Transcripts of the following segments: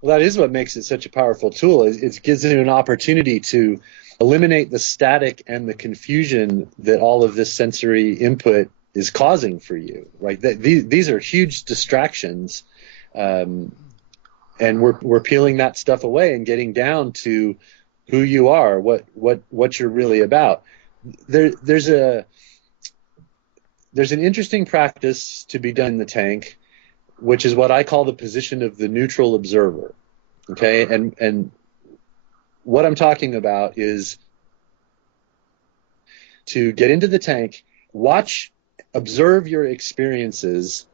Well, that is what makes it such a powerful tool. It gives you an opportunity to eliminate the static and the confusion that all of this sensory input is causing for you. Right? These are huge distractions, and we're peeling that stuff away and getting down to who you are, what you're really about. There's an interesting practice to be done in the tank, which is what I call the position of the neutral observer. Okay, and what I'm talking about is to get into the tank, observe your experiences,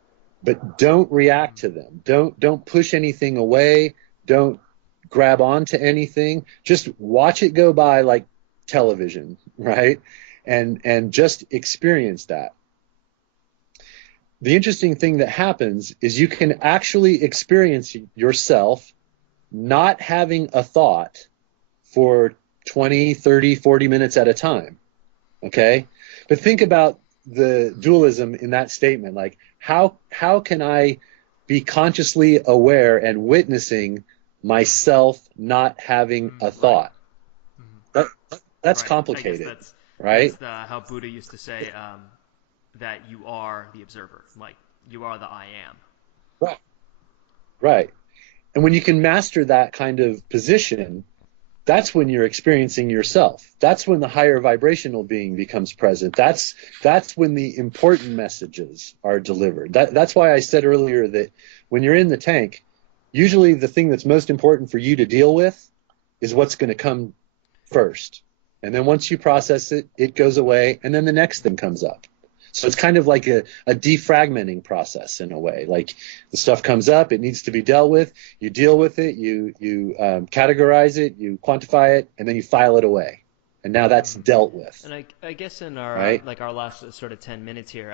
but don't react to them. Don't push anything away. Don't grab onto anything. Just watch it go by like television, right? And just experience that. The interesting thing that happens is you can actually experience yourself not having a thought for 20, 30, 40 minutes at a time. Okay? But think about the dualism in that statement. Like, how can I be consciously aware and witnessing myself not having a thought? That's right. complicated, that's right? how Buddha used to say that you are the observer, like you are the I am. Right. Right. And when you can master that kind of position, that's when you're experiencing yourself. That's when the higher vibrational being becomes present. That's when the important messages are delivered. That's why I said earlier that when you're in the tank, usually the thing that's most important for you to deal with is what's going to come first. And then once you process it, it goes away, and then the next thing comes up. So it's kind of like a defragmenting process in a way. Like the stuff comes up, it needs to be dealt with. You deal with it, you categorize it, you quantify it, and then you file it away. And now that's dealt with. And I guess in our right? like our last sort of 10 minutes here,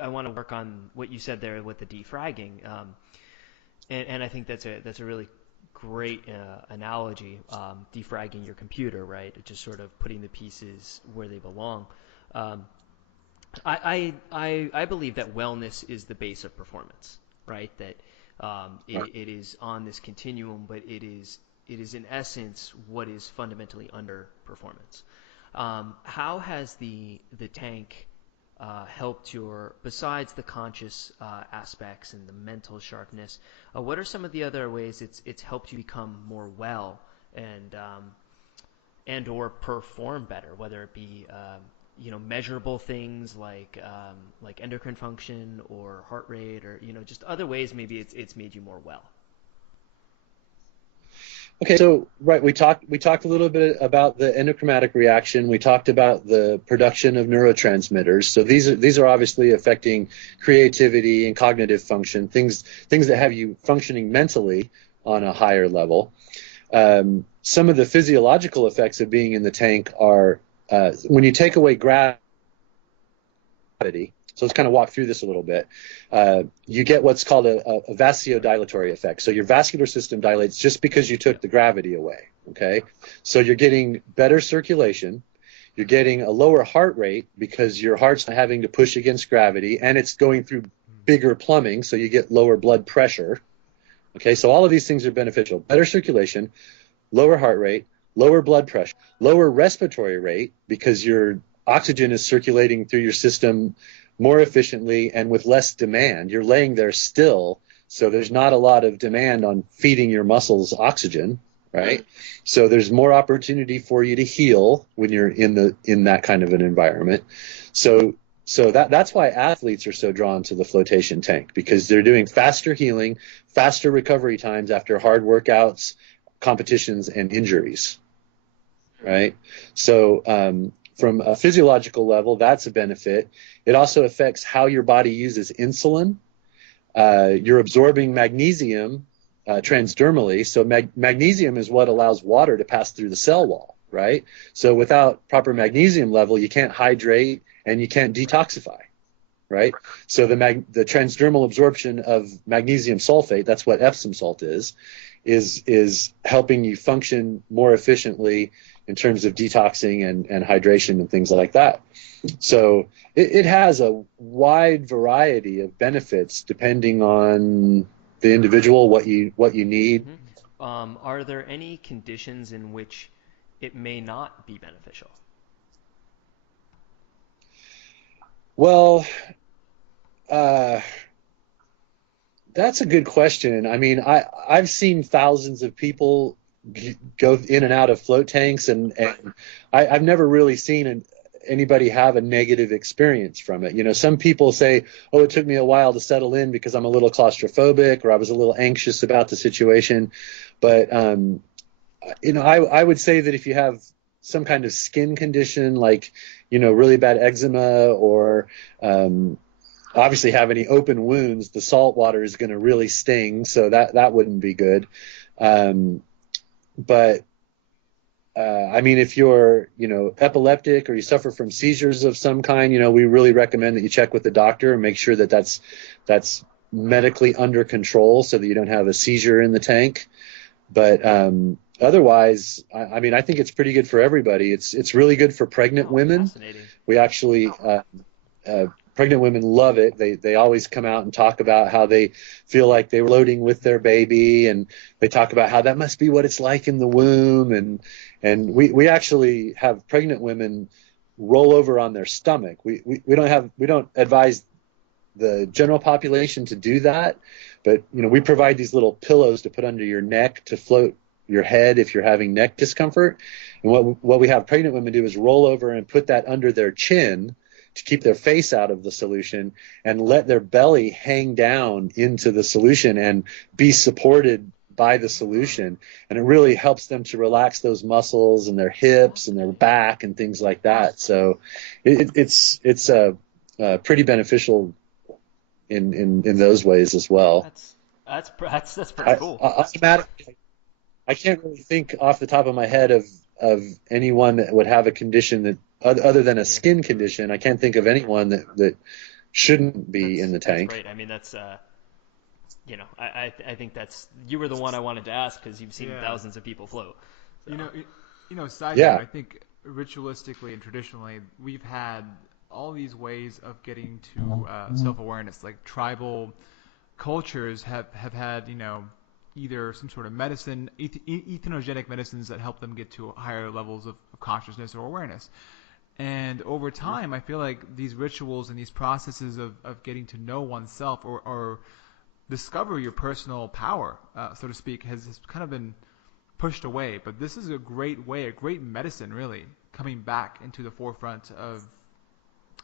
I want to work on what you said there with the defragging, and I think that's a really great analogy, defragging your computer, right? Just sort of putting the pieces where they belong. I believe that wellness is the base of performance, right? That it is on this continuum, but it is in essence what is fundamentally under performance. How has the tank helped besides the conscious aspects and the mental sharpness? What are some of the other ways it's helped you become more well and or perform better, whether it be measurable things like endocrine function or heart rate, or just other ways maybe it's made you more well. Okay, so right, we talked a little bit about the endochromatic reaction. We talked about the production of neurotransmitters. So these are obviously affecting creativity and cognitive function, things that have you functioning mentally on a higher level. Some of the physiological effects of being in the tank are when you take away gravity. So let's kind of walk through this a little bit. You get what's called a vasodilatory effect. So your vascular system dilates just because you took the gravity away. Okay, so you're getting better circulation. You're getting a lower heart rate because your heart's not having to push against gravity, and it's going through bigger plumbing, so you get lower blood pressure. Okay, so all of these things are beneficial. Better circulation, lower heart rate, lower blood pressure, lower respiratory rate because your oxygen is circulating through your system more efficiently and with less demand. You're laying there still, so there's not a lot of demand on feeding your muscles oxygen, right? So there's more opportunity for you to heal when you're in that kind of an environment. So that's why athletes are so drawn to the flotation tank, because they're doing faster healing, faster recovery times after hard workouts, competitions, and injuries, right? So from a physiological level, that's a benefit. It also affects how your body uses insulin. You're absorbing magnesium transdermally. So magnesium is what allows water to pass through the cell wall, right? So without proper magnesium level, you can't hydrate and you can't detoxify, right? So the transdermal absorption of magnesium sulfate, that's what Epsom salt is helping you function more efficiently in terms of detoxing and hydration and things like that. So it has a wide variety of benefits depending on the individual, what you need. are there any conditions in which it may not be beneficial? Well, uh, that's a good question. I mean, I've seen thousands of people go in and out of float tanks, and I've never really seen anybody have a negative experience from it. You know, some people say, "Oh, it took me a while to settle in because I'm a little claustrophobic, or I was a little anxious about the situation." But you know, I would say that if you have some kind of skin condition, like, you know, really bad eczema, or obviously have any open wounds, the salt water is going to really sting, so that wouldn't be good. But I mean, if you're, you know, epileptic, or you suffer from seizures of some kind, you know, we really recommend that you check with the doctor and make sure that that's medically under control, so that you don't have a seizure in the tank. But otherwise, I mean, I think it's pretty good for everybody. It's really good for pregnant women. Fascinating. We actually pregnant women love it. They always come out and talk about how they feel like they were floating with their baby, and they talk about how that must be what it's like in the womb. And we actually have pregnant women roll over on their stomach. We don't advise the general population to do that, but, you know, we provide these little pillows to put under your neck to float your head if you're having neck discomfort. And what we have pregnant women do is roll over and put that under their chin to keep their face out of the solution, and let their belly hang down into the solution and be supported by the solution. And it really helps them to relax those muscles and their hips and their back and things like that. So it's pretty beneficial in those ways as well. That's pretty cool. I can't really think off the top of my head of anyone that would have a condition that, other than a skin condition, I can't think of anyone that shouldn't be in the tank. That's great. I mean, that's you know, I think you were the one I wanted to ask, because you've seen thousands of people float. So. You know, side note, I think ritualistically and traditionally, we've had all these ways of getting to self-awareness. Like tribal cultures have had, you know, either some sort of medicine, ethnogenic medicines that help them get to higher levels of consciousness or awareness. And over time, I feel like these rituals and these processes of getting to know oneself, or discover your personal power, so to speak, has kind of been pushed away. But this is a great way, a great medicine, really, coming back into the forefront of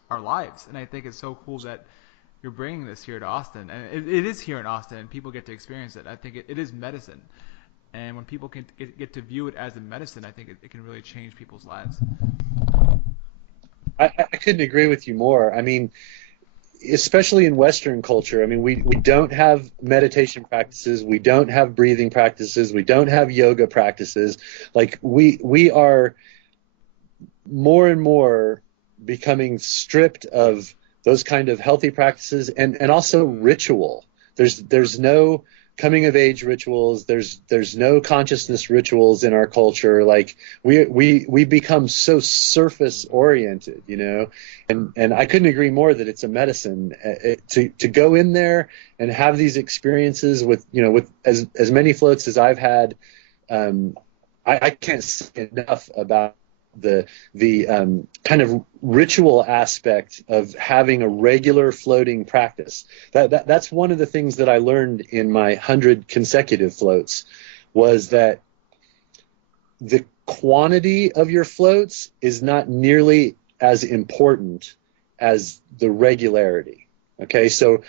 our lives. And I think it's so cool that you're bringing this here to Austin. And it is here in Austin, and people get to experience it. I think it is medicine. And when people can get to view it as a medicine, I think it can really change people's lives. I couldn't agree with you more. I mean, especially in Western culture, I mean, we don't have meditation practices, we don't have breathing practices, we don't have yoga practices. Like we are more and more becoming stripped of those kind of healthy practices, and also ritual. There's no coming of age rituals. There's no consciousness rituals in our culture. Like we become so surface oriented, you know, and I couldn't agree more that it's a medicine to go in there and have these experiences with, you know, with as many floats as I've had. I can't say enough about the kind of ritual aspect of having a regular floating practice. That's one of the things that I learned in my 100 consecutive floats, was that the quantity of your floats is not nearly as important as the regularity. Okay, so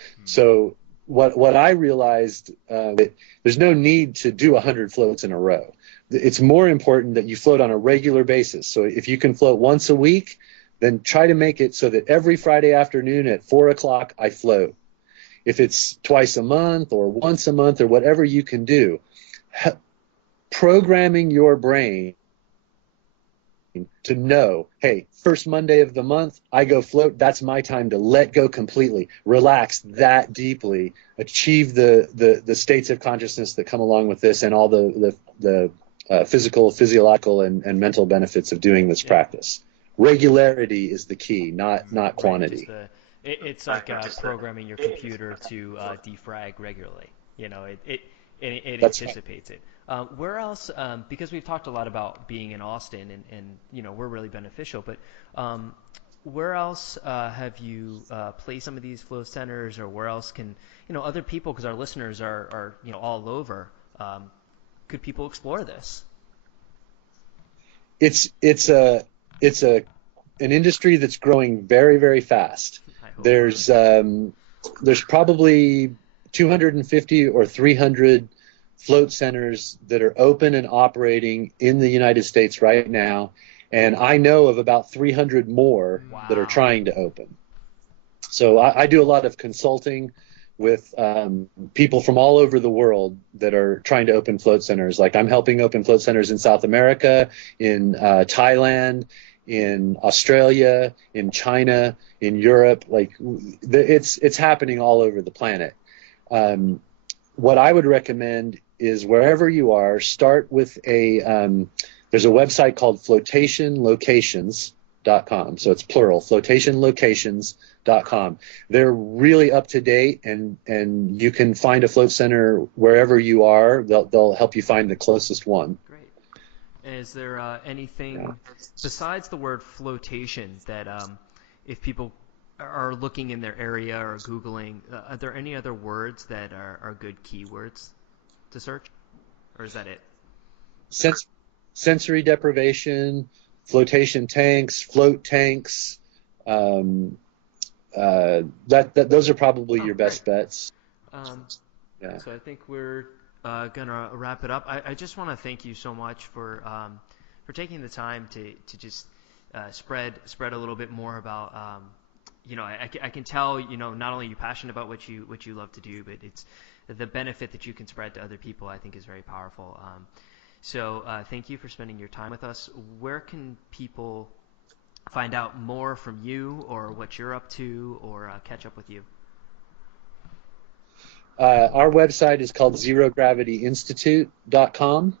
what I realized, that there's no need to do 100 floats in a row. It's more important that you float on a regular basis. So if you can float once a week, then try to make it so that every Friday afternoon at 4 o'clock I float. If it's twice a month or once a month or whatever you can do, programming your brain to know, hey, first Monday of the month, I go float. That's my time to let go completely, relax that deeply, achieve the states of consciousness that come along with this, and all the physical, physiological, and mental benefits of doing this practice. Regularity is the key, not quantity. It's like programming your computer to defrag regularly. You know, it anticipates it. Where else? Because we've talked a lot about being in Austin, and we're really beneficial. But where else have you placed some of these flow centers, or where else can other people? Because our listeners are all over. Could people explore this? It's an industry that's growing very, very fast. There's probably 250 or 300 float centers that are open and operating in the United States right now, and I know of about 300 more that are trying to open. So I do a lot of consulting with people from all over the world that are trying to open float centers. Like, I'm helping open float centers in South America, in Thailand, in Australia, in China, in Europe. Like, it's happening all over the planet. What I would recommend is, wherever you are, start with there's a website called floatationlocations.com. So it's plural, floatationlocations.com. They're really up to date, and you can find a float center wherever you are. They'll help you find the closest one. Great. Is there anything besides the word flotation that if people are looking in their area or Googling, are there any other words that are good keywords to search? Or is that it? Sensory deprivation, flotation tanks, float tanks. Those are probably your best bets. So I think we're gonna wrap it up. I just want to thank you so much for taking the time to just spread a little bit more about I can tell not only you're passionate about what you love to do, but it's the benefit that you can spread to other people. I think is very powerful. So thank you for spending your time with us. Where can people find out more from you, or what you're up to, or catch up with you? Our website is called zerogravityinstitute.com,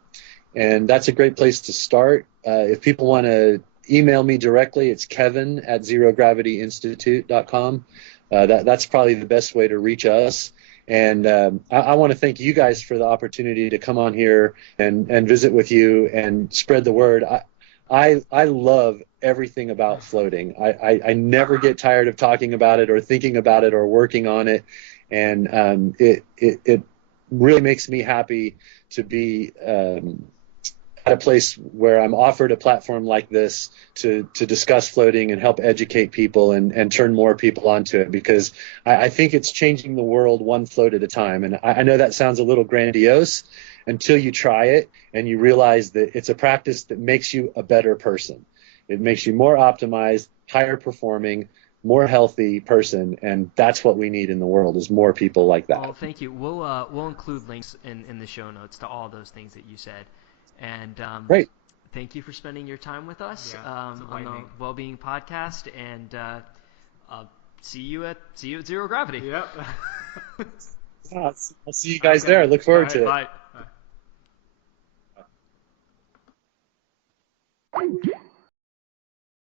and that's a great place to start. If people want to email me directly, it's kevin@zerogravityinstitute.com. That's probably the best way to reach us. And I want to thank you guys for the opportunity to come on here and visit with you and spread the word. I love everything about floating. I never get tired of talking about it or thinking about it or working on it. And it really makes me happy to be at a place where I'm offered a platform like this to discuss floating and help educate people and turn more people onto it, because I think it's changing the world one float at a time. And I know that sounds a little grandiose until you try it and you realize that it's a practice that makes you a better person. It makes you more optimized, higher performing, more healthy person, and that's what we need in the world, is more people like that. Well, thank you. We'll include links in the show notes to all those things that you said. And Great. Thank you for spending your time with us on the Wellbeing Podcast, and see you at Zero Gravity. Yep. I'll see you guys there. I look forward to it. Bye. Bye.